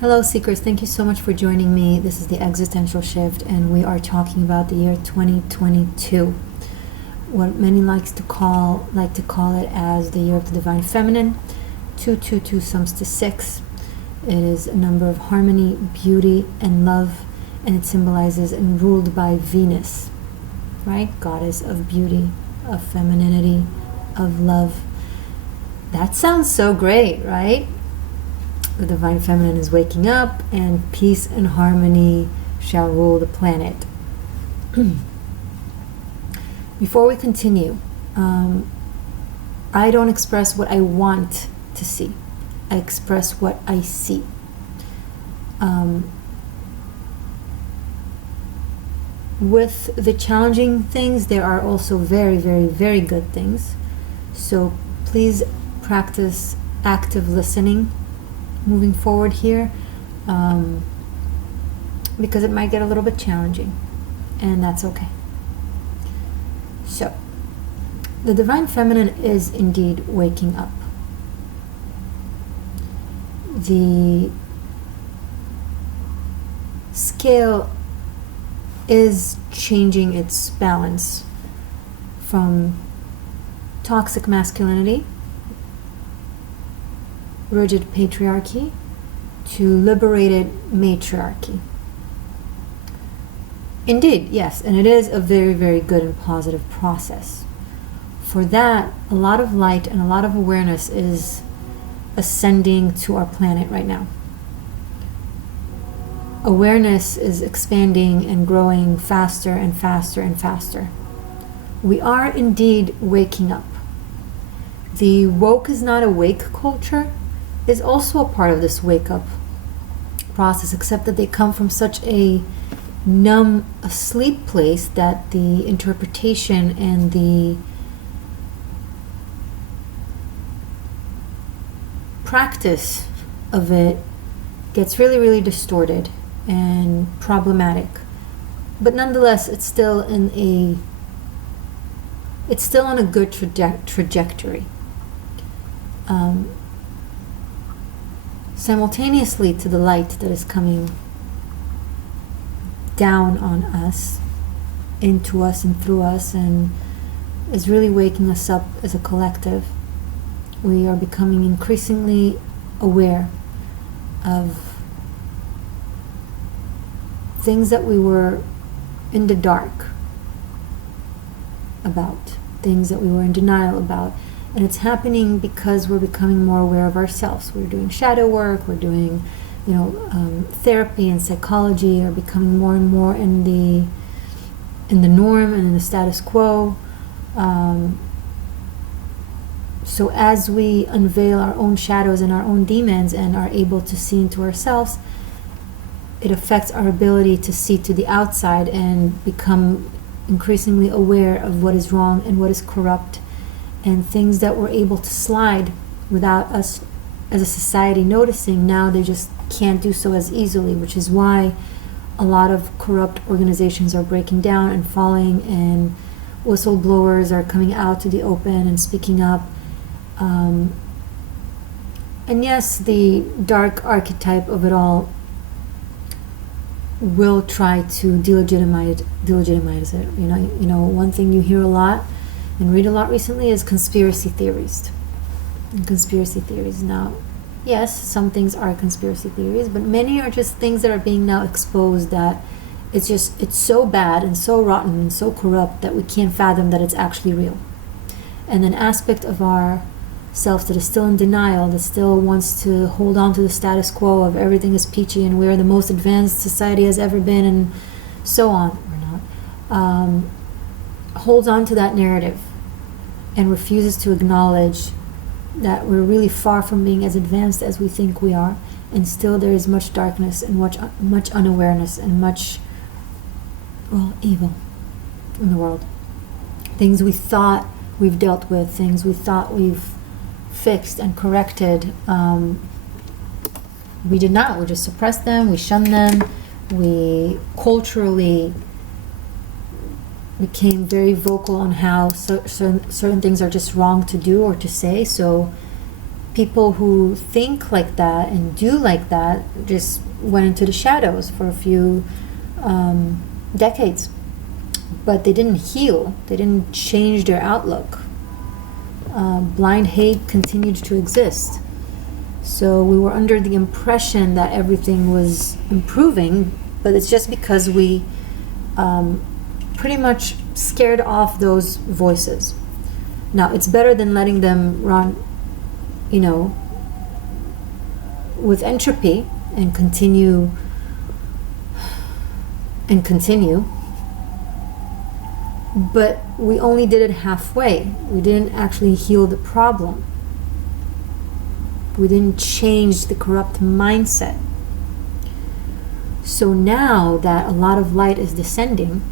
Hello, Seekers. Thank you so much for joining me. This is the Existential Shift, and we are talking about the year 2022. What many like to call it as the year of the Divine Feminine. 222 sums to 6. It is a number of harmony, beauty, and love, and it symbolizes and ruled by Venus, right? Goddess of beauty, of femininity, of love. That sounds so great, right? The Divine Feminine is waking up, and peace and harmony shall rule the planet. Before we continue, I don't express what I want to see. I express what I see. With the challenging things, there are also very, very, very good things. So please practice active listening moving forward here, because it might get a little bit challenging, and that's okay. So, the Divine Feminine is indeed waking up. The scale is changing its balance from toxic masculinity, rigid patriarchy, to liberated matriarchy. Indeed, yes, and it is a very, very good and positive process. For that, a lot of light and a lot of awareness is ascending to our planet right now. Awareness is expanding and growing faster and faster and faster. We are indeed waking up. The woke is not awake culture is also a part of this wake-up process, except that they come from such a numb, asleep place that the interpretation and the practice of it gets really, really distorted and problematic. But nonetheless, it's still on a good trajectory. Simultaneously to the light that is coming down on us, into us and through us, and is really waking us up as a collective, we are becoming increasingly aware of things that we were in the dark about, things that we were in denial about. And it's happening because we're becoming more aware of ourselves. We're doing shadow work, we're doing, therapy and psychology are becoming more and more in the norm and in the status quo. So as we unveil our own shadows and our own demons and are able to see into ourselves, it affects our ability to see to the outside and become increasingly aware of what is wrong and what is corrupt, and things that were able to slide without us as a society noticing. Now they just can't do so as easily, which is why a lot of corrupt organizations are breaking down and falling, and whistleblowers are coming out to the open and speaking up. And yes, the dark archetype of it all will try to delegitimize it. One thing you hear a lot and read a lot recently is conspiracy theories. Now, yes, some things are conspiracy theories, but many are just things that are being now exposed that it's so bad and so rotten and so corrupt that we can't fathom that it's actually real. And an aspect of our self that is still in denial, that still wants to hold on to the status quo of everything is peachy and we're the most advanced society has ever been, and so on. We're not. Holds on to that narrative and refuses to acknowledge that we're really far from being as advanced as we think we are, and still there is much darkness and much unawareness and much, evil in the world. Things we thought we've dealt with, things we thought we've fixed and corrected, we did not. We just suppressed them, we shunned them, we culturally became very vocal on how certain things are just wrong to do or to say. So people who think like that and do like that just went into the shadows for a few decades. But they didn't heal. They didn't change their outlook. Blind hate continued to exist. So we were under the impression that everything was improving, but it's just because we pretty much scared off those voices. Now, it's better than letting them run, with entropy and continue. But we only did it halfway. We didn't actually heal the problem. We didn't change the corrupt mindset. So now that a lot of light is descending,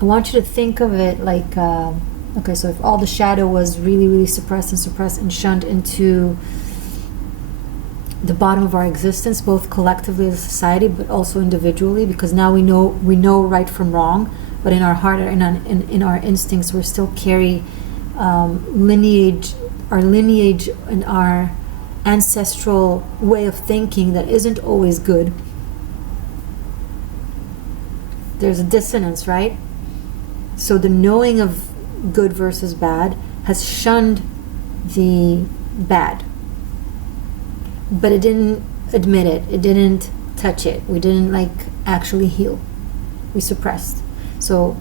I want you to think of it like, okay, so if all the shadow was really, really suppressed and shunned into the bottom of our existence, both collectively as a society, but also individually, because now we know right from wrong, but in our heart and in our instincts, we still carry our lineage and our ancestral way of thinking that isn't always good. There's a dissonance, right? So the knowing of good versus bad has shunned the bad. But it didn't admit it. It didn't touch it. We didn't actually heal. We suppressed. So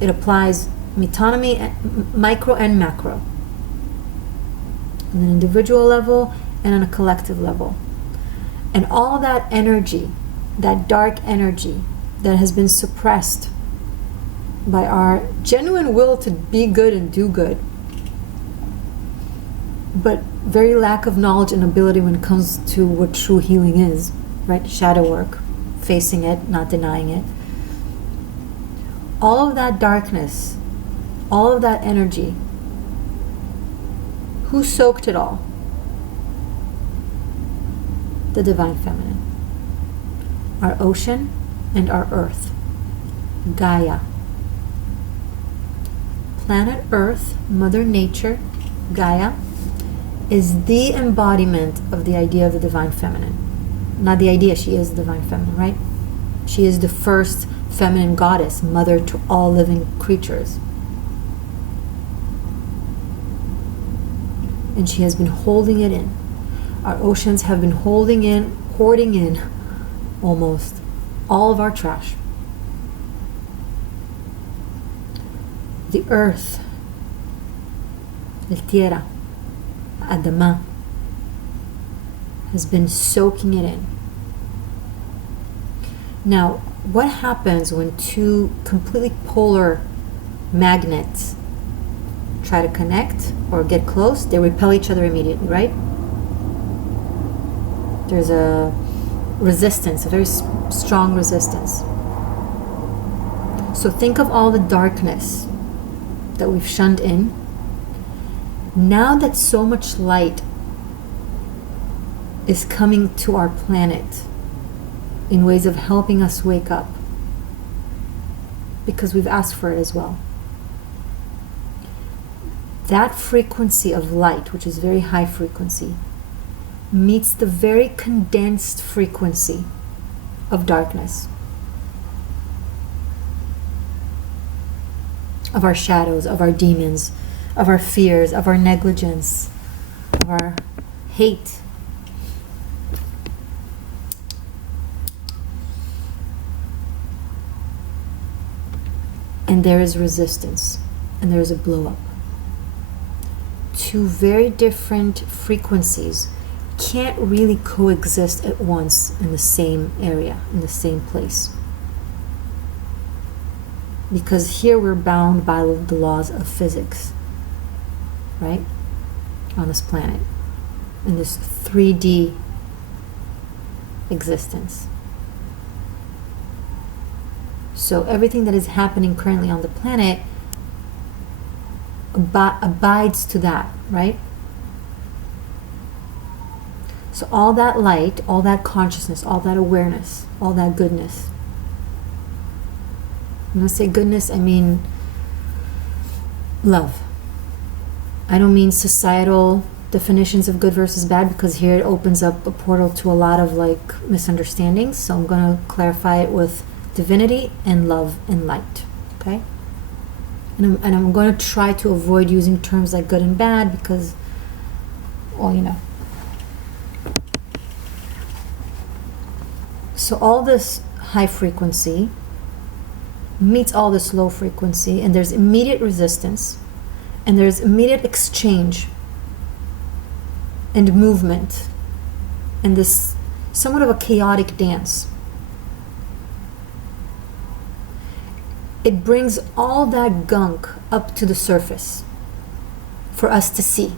it applies metonymy, micro and macro. On an individual level and on a collective level. And all that energy, that dark energy that has been suppressed by our genuine will to be good and do good, but very lack of knowledge and ability when it comes to what true healing is, right? Shadow work, facing it, not denying it. All of that darkness, all of that energy, who soaked it all? The Divine Feminine. Our ocean and our earth. Gaia. Planet Earth, Mother Nature, Gaia, is the embodiment of the idea of the Divine Feminine. Not the idea, she is the Divine Feminine, right? She is the first feminine goddess, mother to all living creatures. And she has been holding it in. Our oceans have been hoarding in, almost, all of our trash. The earth, el tierra, Adama, has been soaking it in. Now, what happens when two completely polar magnets try to connect or get close? They repel each other immediately, right? There's a resistance, a very strong resistance. So think of all the darkness that we've shunned in. Now that so much light is coming to our planet in ways of helping us wake up, because we've asked for it as well. That frequency of light, which is very high frequency, meets the very condensed frequency of darkness, of our shadows, of our demons, of our fears, of our negligence, of our hate. And there is resistance, and there is a blow up. Two very different frequencies can't really coexist at once in the same area, in the same place. Because here we're bound by the laws of physics, right? On this planet, in this 3D existence. So everything that is happening currently on the planet abides to that, right? So all that light, all that consciousness, all that awareness, all that goodness. When I say goodness, I mean love. I don't mean societal definitions of good versus bad, because here it opens up a portal to a lot of like misunderstandings. So I'm going to clarify it with divinity and love and light. Okay? And I'm going to try to avoid using terms like good and bad because, well, you know. So all this high frequency meets all this low frequency, and there's immediate resistance, and there's immediate exchange and movement, and this somewhat of a chaotic dance. It brings all that gunk up to the surface for us to see.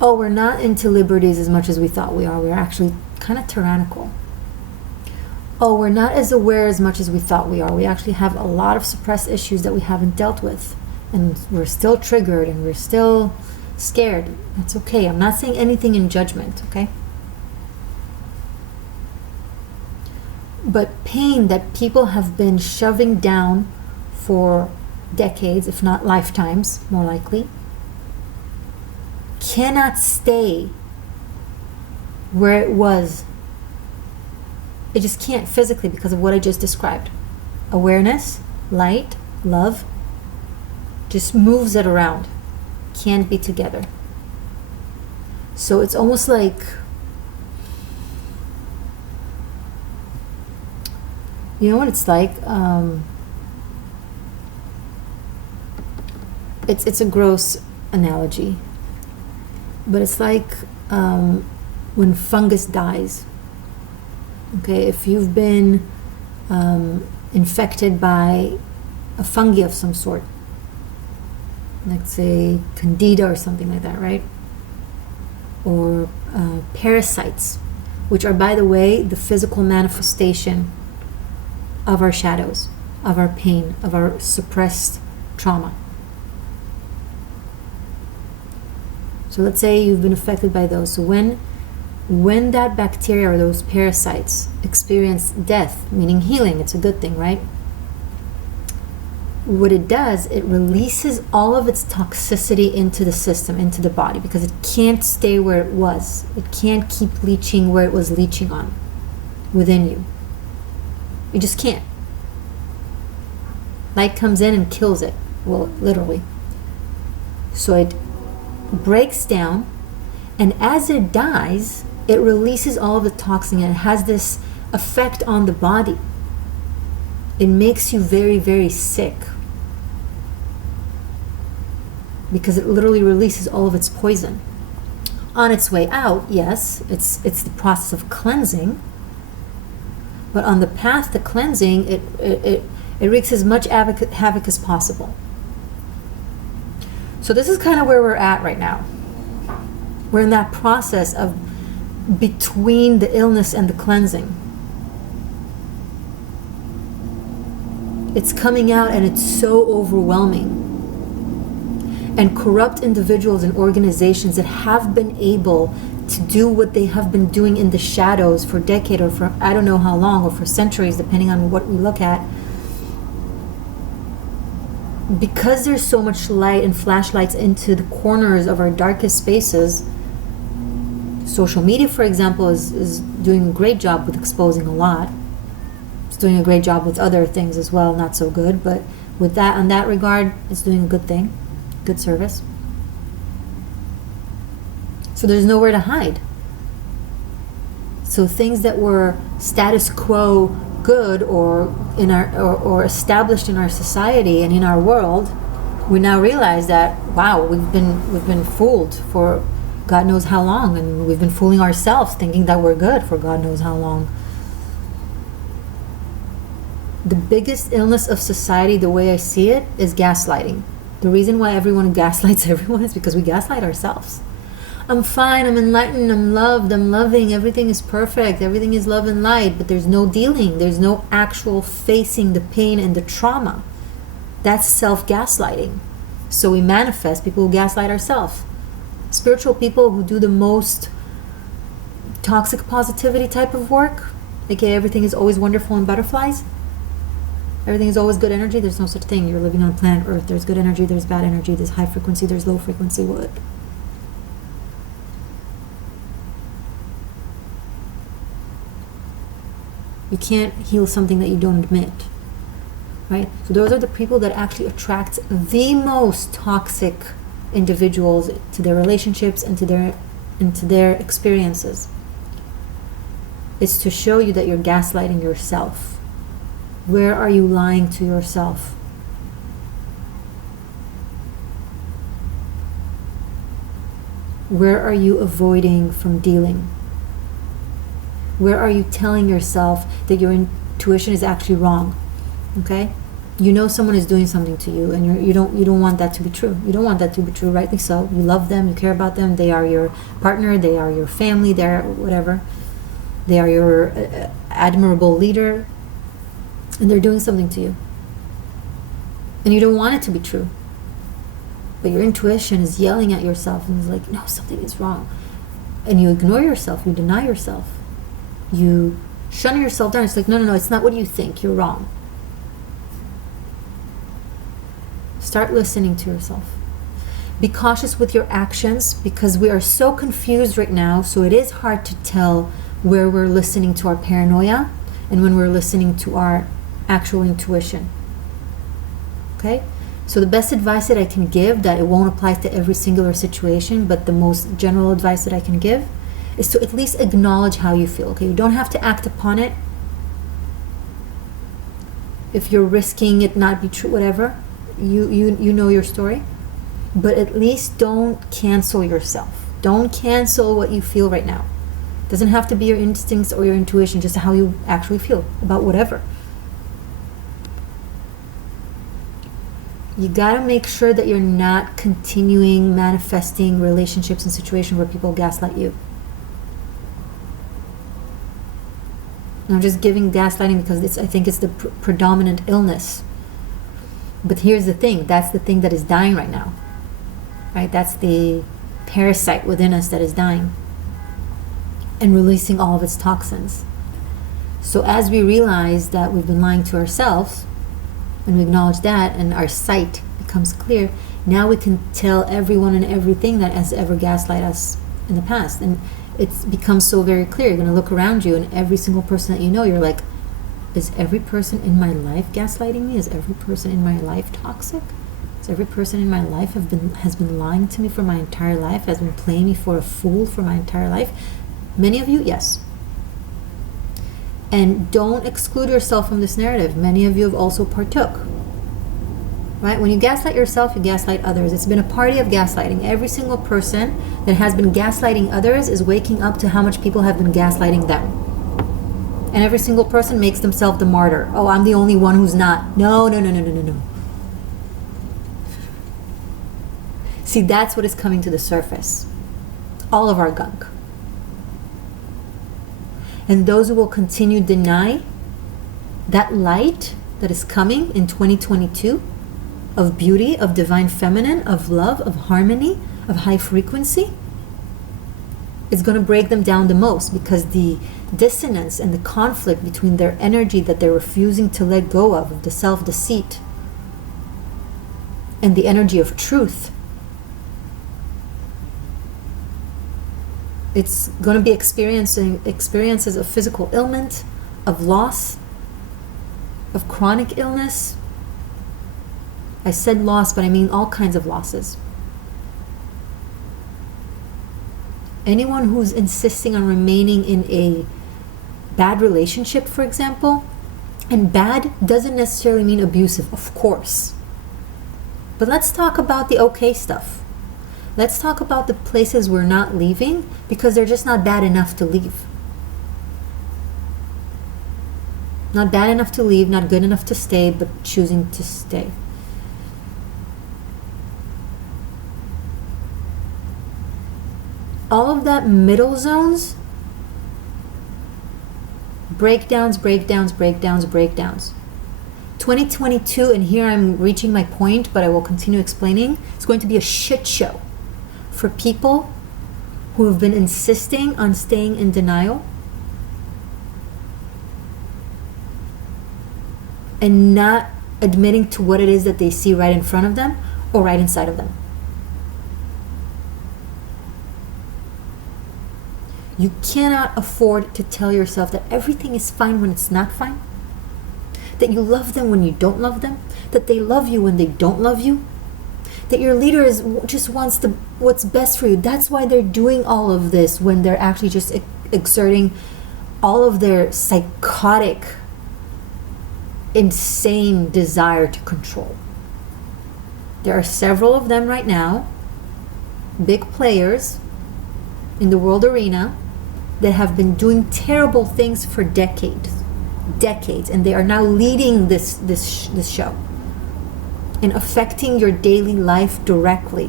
Oh, we're not into liberties as much as we thought we are. We're actually kind of tyrannical. Oh, we're not as aware as much as we thought we are. We actually have a lot of suppressed issues that we haven't dealt with. And we're still triggered and we're still scared. That's okay. I'm not saying anything in judgment, okay? But pain that people have been shoving down for decades, if not lifetimes, more likely, cannot stay where it was. It just can't physically because of what I just described. Awareness, light, love, just moves it around. Can't be together. So it's almost like, you know what it's like? It's a gross analogy, but it's like when fungus dies. Okay, if you've been infected by a fungi of some sort, let's say candida or something like that, right? Or parasites, which are, by the way, the physical manifestation of our shadows, of our pain, of our suppressed trauma. So let's say you've been affected by those. So when that bacteria or those parasites experience death, meaning healing, it's a good thing, right? What it does, it releases all of its toxicity into the system, into the body, because it can't stay where it was. It can't keep leaching where it was leaching on within you. You just can't. Light comes in and kills it. Well, literally. So it breaks down, and as it dies, it releases all of the toxin, and it has this effect on the body. It makes you very, very sick because it literally releases all of its poison. On its way out, yes, it's the process of cleansing, but on the path to cleansing, it wreaks as much havoc as possible. So this is kind of where we're at right now. We're in that process of between the illness and the cleansing. It's coming out and it's so overwhelming. And corrupt individuals and organizations that have been able to do what they have been doing in the shadows for decades or for I don't know how long, or for centuries, depending on what we look at. Because there's so much light and flashlights into the corners of our darkest spaces, social media, for example, is doing a great job with exposing a lot. It's doing a great job with other things as well, not so good, but with that, on that regard, it's doing a good thing, good service. So there's nowhere to hide. So things that were status quo good or in our or established in our society and in our world, we now realize that wow, we've been fooled for God knows how long, and we've been fooling ourselves thinking that we're good for God knows how long. The biggest illness of society, the way I see it, is gaslighting. The reason why everyone gaslights everyone is because we gaslight ourselves. I'm fine, I'm enlightened, I'm loved, I'm loving, everything is perfect, everything is love and light, but there's no dealing, there's no actual facing the pain and the trauma. That's self-gaslighting. So we manifest people who gaslight ourselves. Spiritual people who do the most toxic positivity type of work, aka everything is always wonderful and butterflies, Everything is always good energy. There's no such thing. You're living on planet Earth. There's good energy, there's bad energy, there's high frequency, there's low frequency. What? You can't heal something that you don't admit. Right? So those are the people that actually attract the most toxic individuals to their relationships and to their experiences. It's to show you that you're gaslighting yourself. Where are you lying to yourself? Where are you avoiding from dealing? Where are you telling yourself that your intuition is actually wrong? Okay? You know someone is doing something to you, and you don't want that to be true. You don't want that to be true, rightly so. You love them, you care about them, they are your partner, they are your family, they are whatever. They are your admirable leader, and they're doing something to you. And you don't want it to be true. But your intuition is yelling at yourself and is like, no, something is wrong. And you ignore yourself, you deny yourself. You shun yourself down. It's like, no, it's not what you think, you're wrong. Start listening to yourself. Be cautious with your actions, because we are so confused right now, so it is hard to tell where we're listening to our paranoia and when we're listening to our actual intuition. Okay? So the best advice that I can give, that it won't apply to every singular situation, but the most general advice that I can give is to at least acknowledge how you feel. Okay? You don't have to act upon it. If you're risking it not be true, whatever, you know your story. But at least don't cancel yourself. Don't cancel what you feel right now. It doesn't have to be your instincts or your intuition, just how you actually feel about whatever. You gotta make sure that you're not continuing manifesting relationships and situations where people gaslight you. And I'm just giving gaslighting because I think it's the predominant illness. But here's the thing, that's the thing that is dying right now. Right? That's the parasite within us that is dying and releasing all of its toxins. So as we realize that we've been lying to ourselves, and we acknowledge that, and our sight becomes clear, now we can tell everyone and everything that has ever gaslight us in the past. And it's become so very clear. You're going to look around you, and every single person that you know, you're like, is every person in my life gaslighting me? Is every person in my life toxic? Is every person in my life has been lying to me for my entire life, has been playing me for a fool for my entire life? Many of you, yes. And don't exclude yourself from this narrative. Many of you have also partook. Right? When you gaslight yourself, you gaslight others. It's been a party of gaslighting. Every single person that has been gaslighting others is waking up to how much people have been gaslighting them. And every single person makes themselves the martyr. Oh, I'm the only one who's not. No. See, that's what is coming to the surface. All of our gunk. And those who will continue deny that light that is coming in 2022 of beauty, of divine feminine, of love, of harmony, of high frequency, it's going to break them down the most, because the dissonance and the conflict between their energy that they're refusing to let go of the self-deceit, and the energy of truth, it's going to be experiences of physical ailment, of loss, of chronic illness. I said loss, but I mean all kinds of losses. Anyone who's insisting on remaining in a bad relationship, for example, and bad doesn't necessarily mean abusive, of course. But let's talk about the okay stuff. Let's talk about the places we're not leaving because they're just not bad enough to leave. Not bad enough to leave, not good enough to stay, but choosing to stay. All of that middle zones, breakdowns. 2022, and here I'm reaching my point, but I will continue explaining. It's going to be a shit show for people who have been insisting on staying in denial, and not admitting to what it is that they see right in front of them or right inside of them. You cannot afford to tell yourself that everything is fine when it's not fine, that you love them when you don't love them, that they love you when they don't love you, that your leader just wants what's best for you. That's why they're doing all of this, when they're actually just exerting all of their psychotic, insane desire to control. There are several of them right now, big players in the world arena, that have been doing terrible things for decades, and they are now leading this show and affecting your daily life directly.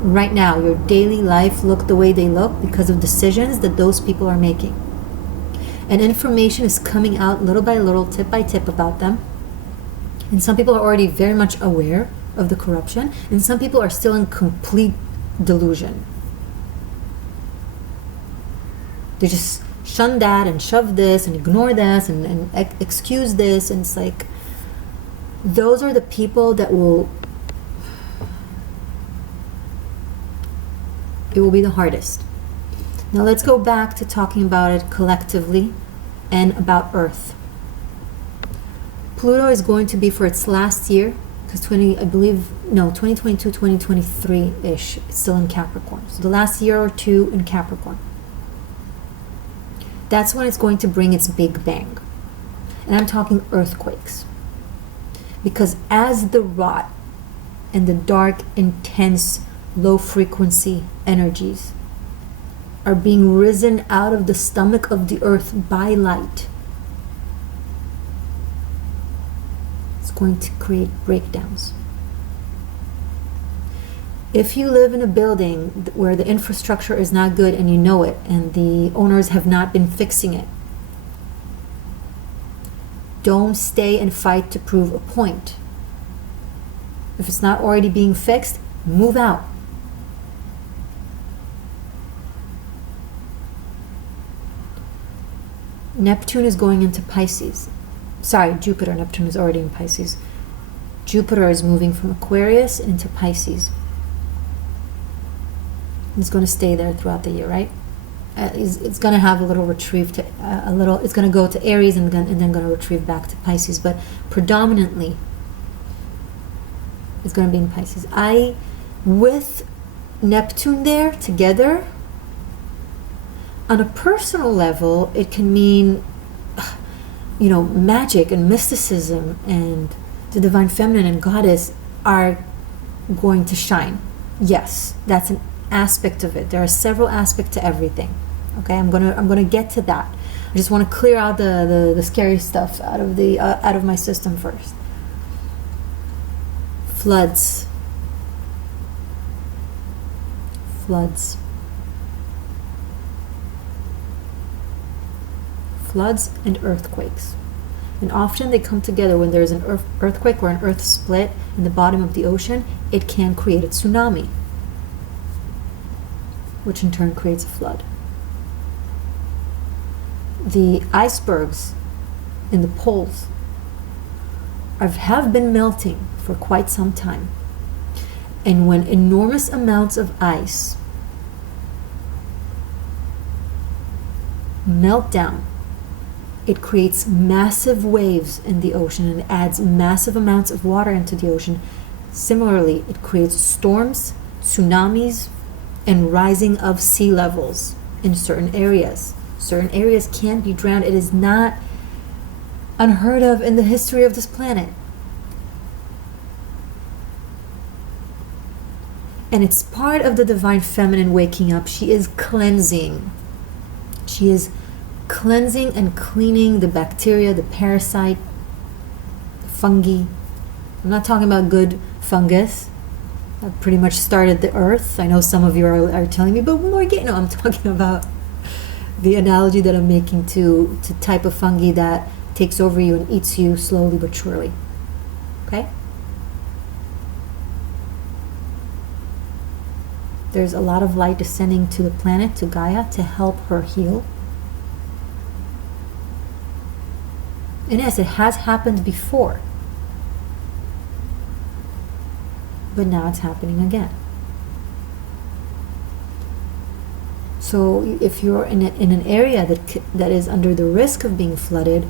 Right now, your daily life look the way they look because of decisions that those people are making. And information is coming out little by little, tip by tip about them. And some people are already very much aware of the corruption, and some people are still in complete delusion. They just shun that and shove this and ignore this and excuse this. And it's like, those are the people that it will be the hardest. Now let's go back to talking about it collectively and about Earth. Pluto is going to be for its last year, because 2022, 2023-ish, it's still in Capricorn. So the last year or two in Capricorn. That's when it's going to bring its big bang. And I'm talking earthquakes. Because as the rot and the dark, intense, low frequency energies are being risen out of the stomach of the earth by light, it's going to create breakdowns. If you live in a building where the infrastructure is not good and you know it, and the owners have not been fixing it, don't stay and fight to prove a point. If it's not already being fixed, move out. Neptune is going into Pisces. Sorry, Jupiter. Neptune is already in Pisces. Jupiter is moving from Aquarius into Pisces. It's going to stay there throughout the year, right? It's going to have a little retrieve to it's going to go to Aries and then going to retrieve back to Pisces, but predominantly it's going to be in Pisces. With Neptune there together, on a personal level, it can mean, magic and mysticism and the divine feminine and goddess are going to shine. Yes, that's an aspect of it. There are several aspects to everything. Okay, I'm gonna get to that. I just want to clear out the scary stuff out of my system first. Floods and earthquakes. And often they come together when there's an earthquake or an earth split in the bottom of the ocean. It can create a tsunami, which in turn creates a flood. The icebergs in the poles have been melting for quite some time. And when enormous amounts of ice melt down, it creates massive waves in the ocean and adds massive amounts of water into the ocean. Similarly, it creates storms, tsunamis, and rising of sea levels in certain areas. Certain areas can be drowned. It is not unheard of in the history of this planet. And it's part of the divine feminine waking up. She is cleansing. She is cleansing and cleaning the bacteria, the parasite, the fungi. I'm not talking about good fungus. That pretty much started the earth. I know some of you are telling me, but Morgane, no, I'm talking about the analogy that I'm making to type of fungi that takes over you and eats you slowly but surely. Okay? There's a lot of light descending to the planet, to Gaia, to help her heal. And yes, it has happened before. But now it's happening again. So if you're in an area that is under the risk of being flooded,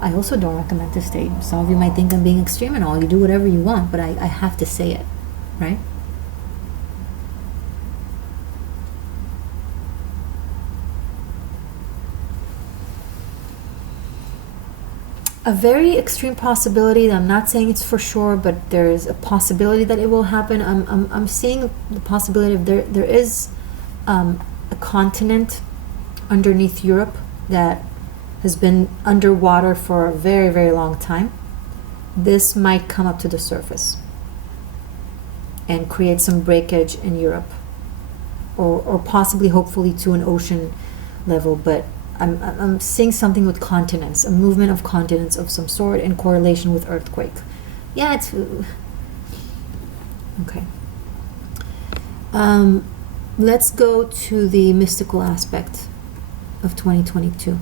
I also don't recommend to stay. Some of you might think I'm being extreme and all. You do whatever you want, but I have to say it, right? A very extreme possibility, I'm not saying it's for sure, but there's a possibility that it will happen. I'm seeing the possibility of there is a continent underneath Europe that has been underwater for a very, very long time. This might come up to the surface and create some breakage in Europe, or possibly, hopefully, to an ocean level. But I'm seeing something with continents, a movement of continents of some sort in correlation with earthquake. Yeah, it's okay. Let's go to the mystical aspect of 2022.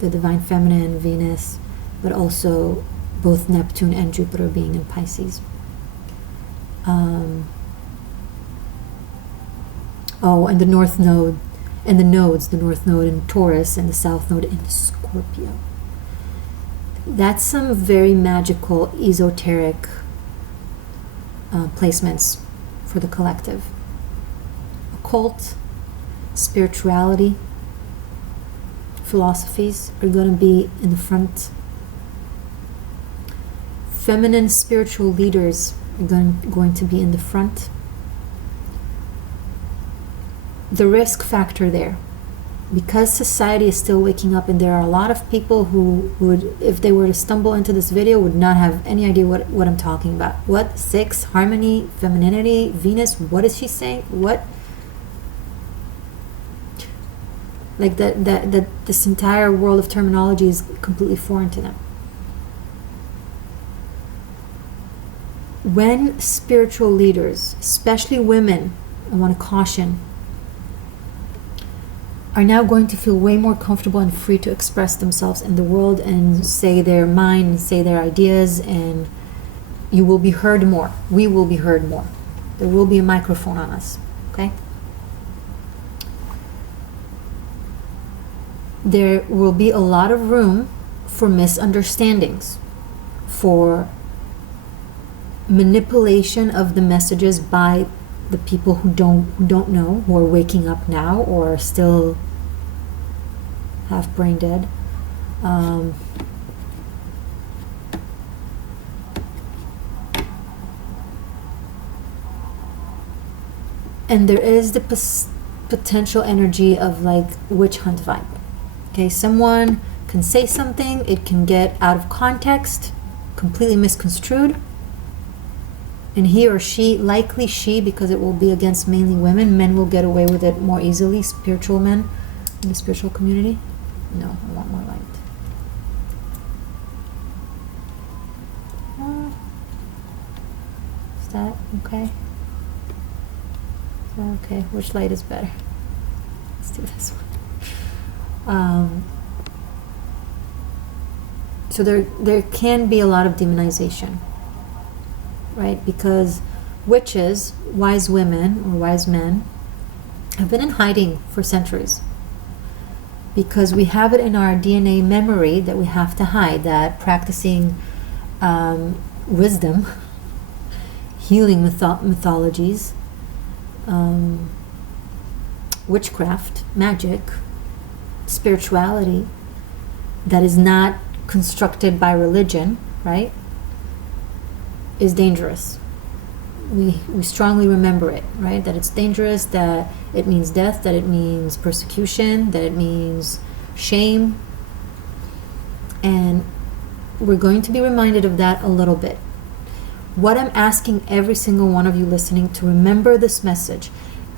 The divine feminine, Venus, but also both Neptune and Jupiter being in Pisces. And the North Node, and the nodes, the North Node in Taurus and the South Node in Scorpio. That's some very magical, esoteric placements for the collective. Occult, spirituality, philosophies are going to be in the front. Feminine spiritual leaders are going to be in the front. The risk factor there, because society is still waking up, and there are a lot of people who would, if they were to stumble into this video, would not have any idea what I'm talking about. What? Six, harmony, femininity, Venus, what is she saying? What? Like that this entire world of terminology is completely foreign to them. When spiritual leaders, especially women, I want to caution, are now going to feel way more comfortable and free to express themselves in the world and say their mind and say their ideas, and you will be heard more. We will be heard more. There will be a microphone on us, okay? There will be a lot of room for misunderstandings, for manipulation of the messages by the people who don't know, who are waking up now or are still half brain dead. And there is the potential energy of like witch hunt vibe. Okay, someone can say something, it can get out of context, completely misconstrued. And he or she, likely she, because it will be against mainly women, men will get away with it more easily, spiritual men in the spiritual community. No, I want more light. Is that okay? Is that okay? Which light is better? Let's do this one. So there can be a lot of demonization. Right? Because witches, wise women or wise men, have been in hiding for centuries. Because we have it in our DNA memory that we have to hide, that practicing wisdom, healing mythologies, witchcraft, magic, spirituality, that is not constructed by religion, right? Is dangerous. We strongly remember it, right? That it's dangerous, that it means death, that it means persecution, that it means shame. And we're going to be reminded of that a little bit. What I'm asking every single one of you listening to remember this message.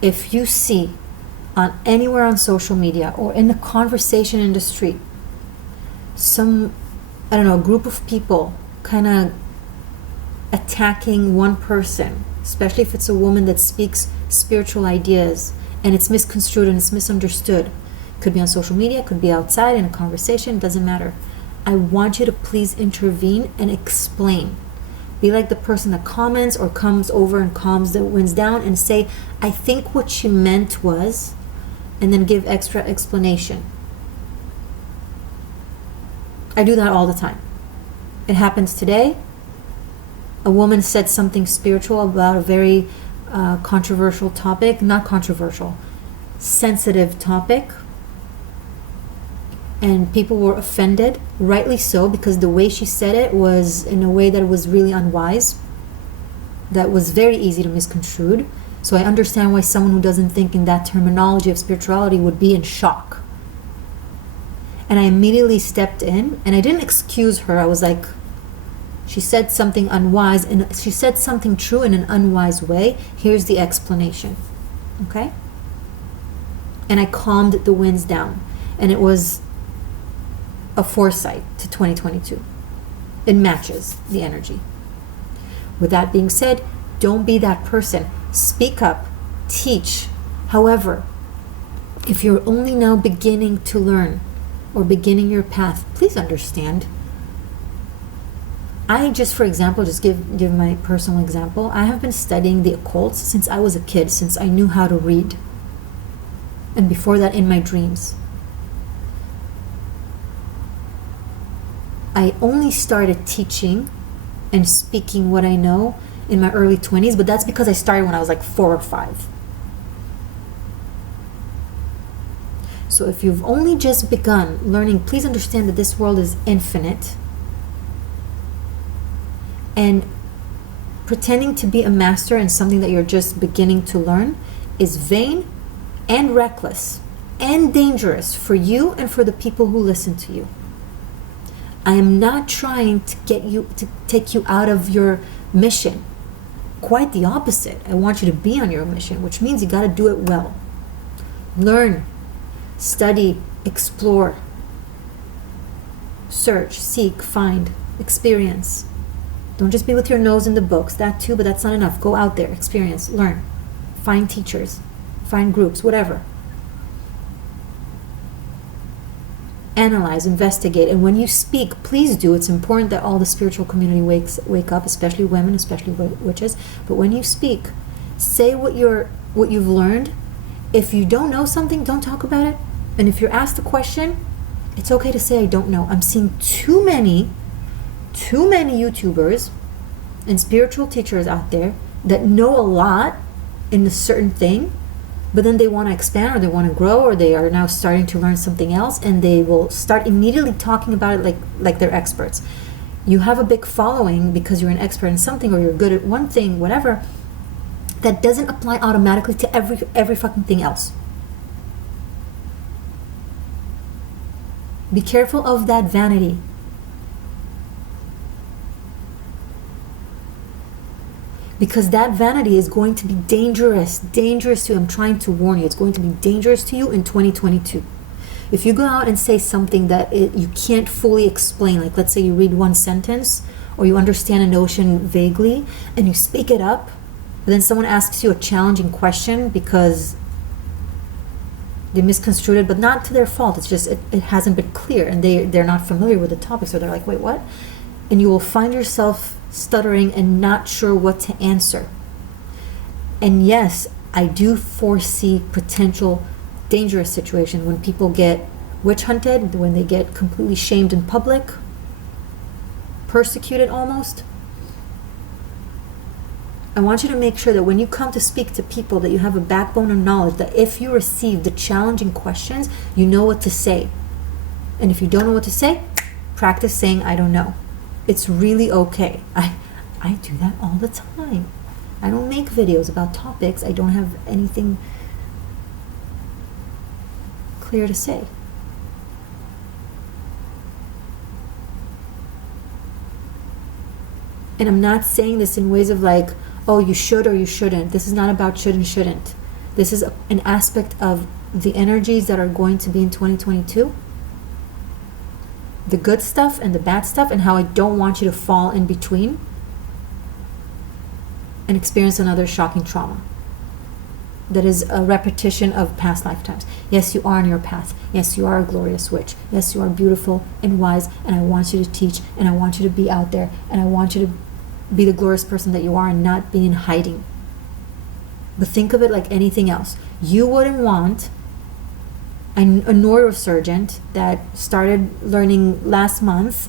If you see on anywhere on social media or in the conversation in the street, some, I don't know, group of people kind of attacking one person, especially if it's a woman that speaks spiritual ideas and it's misconstrued and it's misunderstood. Could be on social media, could be outside in a conversation, doesn't matter. I want you to please intervene and explain. Be like the person that comments or comes over and calms the winds down and say, I think what you meant was, and then give extra explanation. I do that all the time. It happens today. A woman said something spiritual about a very controversial topic, not controversial, sensitive topic. And people were offended, rightly so, because the way she said it was in a way that was really unwise, that was very easy to misconstrue. So I understand why someone who doesn't think in that terminology of spirituality would be in shock. And I immediately stepped in, and I didn't excuse her. I was like, she said something unwise, and she said something true in an unwise way. Here's the explanation. Okay? And I calmed the winds down. And it was a foresight to 2022. It matches the energy. With that being said, don't be that person. Speak up, teach. However, if you're only now beginning to learn or beginning your path, please understand. I just, for example, just give my personal example. I have been studying the occult since I was a kid, since I knew how to read. And before that, in my dreams. I only started teaching and speaking what I know in my early 20s, but that's because I started when I was like 4 or 5. So if you've only just begun learning, please understand that this world is infinite. And pretending to be a master in something that you're just beginning to learn is vain and reckless and dangerous for you and for the people who listen to you. I am not trying to get you to take you out of your mission. Quite the opposite. I want you to be on your mission, which means you got to do it well. Learn, study, explore, search, seek, find, experience. Don't just be with your nose in the books. That too, but that's not enough. Go out there, experience, learn, find teachers, find groups, whatever. Analyze, investigate, and when you speak, please do. It's important that all the spiritual community wake up, especially women, especially witches. But when you speak, say what you've learned. If you don't know something, don't talk about it. And if you're asked a question, it's okay to say I don't know. I'm seeing too many YouTubers and spiritual teachers out there that know a lot in a certain thing, but then they want to expand or they want to grow or they are now starting to learn something else, and they will start immediately talking about it like they're experts. You have a big following because you're an expert in something or you're good at one thing, whatever. That doesn't apply automatically to every fucking thing else. Be careful of that vanity. Because that vanity is going to be dangerous to you. I'm trying to warn you. It's going to be dangerous to you in 2022. If you go out and say something that you can't fully explain, like let's say you read one sentence or you understand a notion vaguely and you speak it up, but then someone asks you a challenging question because they misconstrued it, but not to their fault. It's just it hasn't been clear and they're not familiar with the topic, so they're like, wait, what? And you will find yourself stuttering and not sure what to answer. And yes, I do foresee potential dangerous situation when people get witch hunted, when they get completely shamed in public, persecuted almost. I want you to make sure that when you come to speak to people that you have a backbone of knowledge, that if you receive the challenging questions, you know what to say. And if you don't know what to say, practice saying I don't know. It's really okay. I do that all the time. I don't make videos about topics I don't have anything clear to say. And I'm not saying this in ways of like, oh, you should or you shouldn't. This is not about should and shouldn't. This is an aspect of the energies that are going to be in 2022. The good stuff and the bad stuff, and how I don't want you to fall in between and experience another shocking trauma. that is a repetition of past lifetimes. Yes, you are on your path. Yes, you are a glorious witch. Yes, you are beautiful and wise, and I want you to teach, and I want you to be out there, and I want you to be the glorious person that you are and not be in hiding. But think of it like anything else. You wouldn't want a neurosurgeon that started learning last month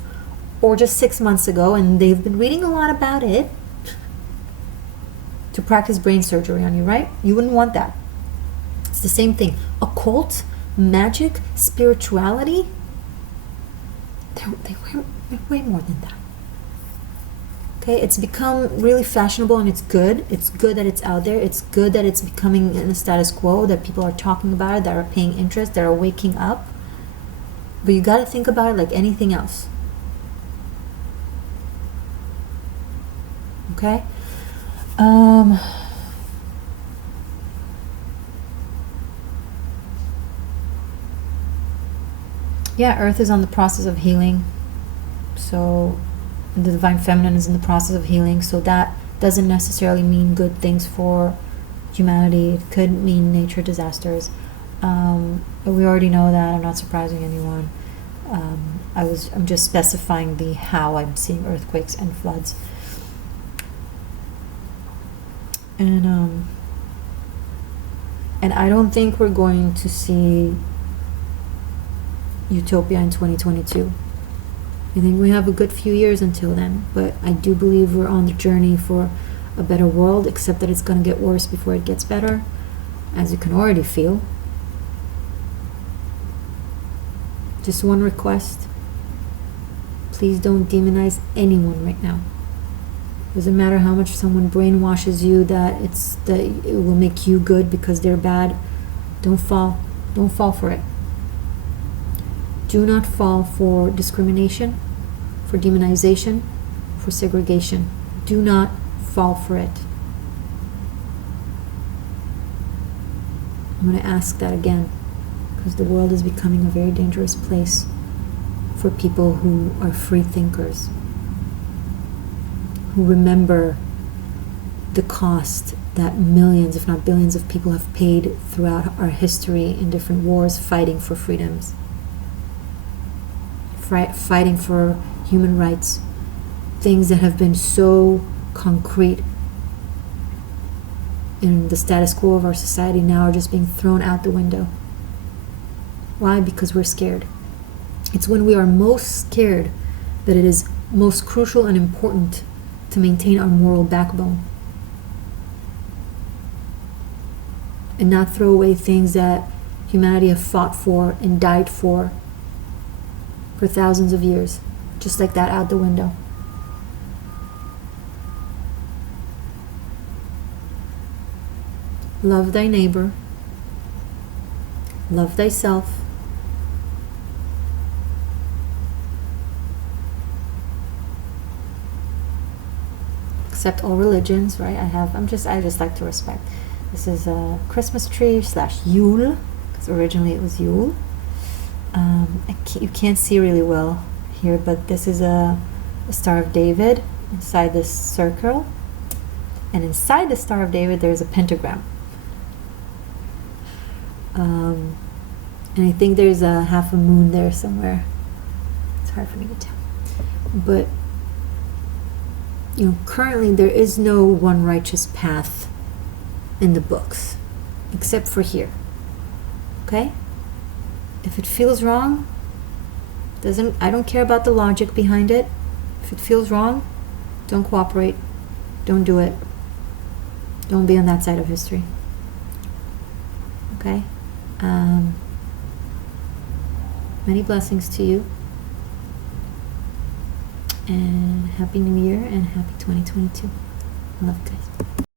or just 6 months ago, and they've been reading a lot about it, to practice brain surgery on you, right? You wouldn't want that. It's the same thing. Occult, magic, spirituality, they're way more than that. Okay, it's become really fashionable, and it's good. It's good that it's out there. It's good that it's becoming in the status quo, that people are talking about it, that are paying interest, that are waking up. But you got to think about it like anything else. Okay? Yeah, Earth is on the process of healing. So the Divine Feminine is in the process of healing. So that doesn't necessarily mean good things for humanity. It could mean nature disasters. But we already know that. I'm not surprising anyone. I'm just specifying the how I'm seeing earthquakes and floods. And I don't think we're going to see utopia in 2022. I think we have a good few years until then, but I do believe we're on the journey for a better world, except that it's going to get worse before it gets better, as you can already feel. Just one request. Please don't demonize anyone right now. Doesn't matter how much someone brainwashes you that it will make you good because they're bad. Don't fall for it. Do not fall for discrimination, for demonization, for segregation. Do not fall for it. I'm going to ask that again, because the world is becoming a very dangerous place for people who are free thinkers, who remember the cost that millions, if not billions, of people have paid throughout our history in different wars, fighting for freedoms, fighting for human rights, things that have been so concrete in the status quo of our society now are just being thrown out the window. Why? Because we're scared. It's when we are most scared that it is most crucial and important to maintain our moral backbone and not throw away things that humanity have fought for and died for thousands of years, just like that, out the window. Love thy neighbor, love thyself, accept all religions, right? I just like to respect. This is a Christmas tree / Yule, because originally it was Yule. You can't see really well here, but this is a Star of David inside this circle, and inside the Star of David there's a pentagram. And I think there's a half a moon there somewhere. It's hard for me to tell, but currently there is no one righteous path in the books, except for here. Okay? If it feels wrong, I don't care about the logic behind it. If it feels wrong, don't cooperate. Don't do it. Don't be on that side of history. Okay? Many blessings to you. And Happy New Year and Happy 2022. Love, guys.